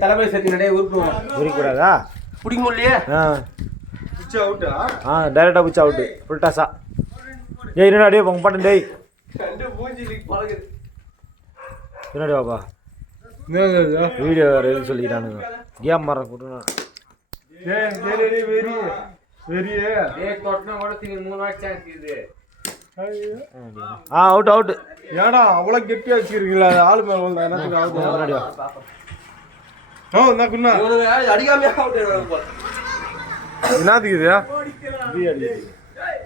தலைமை சேர்த்து உரிக்கூடாதா பிடிக்க முடியலையே டைரக்டா பிடிச்சா அவுட்டு ஃபுல் டாஸா ஏய் என்னடா டேய் உங்க பாட்டன் டேய் என்னடா பாப்பா வீடியோ வேற எதுவும் சொல்லிக்கிறானுங்க கேம் மாற கூட்டணும் அவுட் அவுட் ஏடா அவ்வளவு கெட்டியா வச்சிருக்கீங்களா ஆளு மேல என்னத்துக்கு இது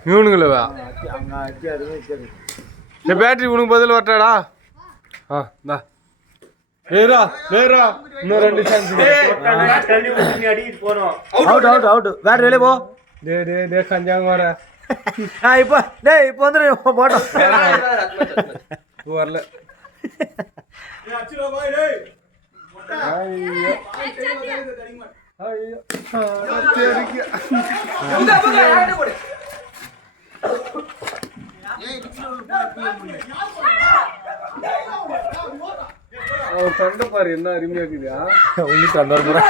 இவனுங்களா இந்த பேட்டரி உனக்கு பதில் வரட்டாடா வேறா வேறா இன்னும் 2 chance out out out battery வெளியே போ டே கஞ்சாங்க வர இப்போ வந்து போட்டோம் வரல அவன் கண்ட பாரு என்ன அருமையா இருக்குதா உள்ளிட்டு 2 முறை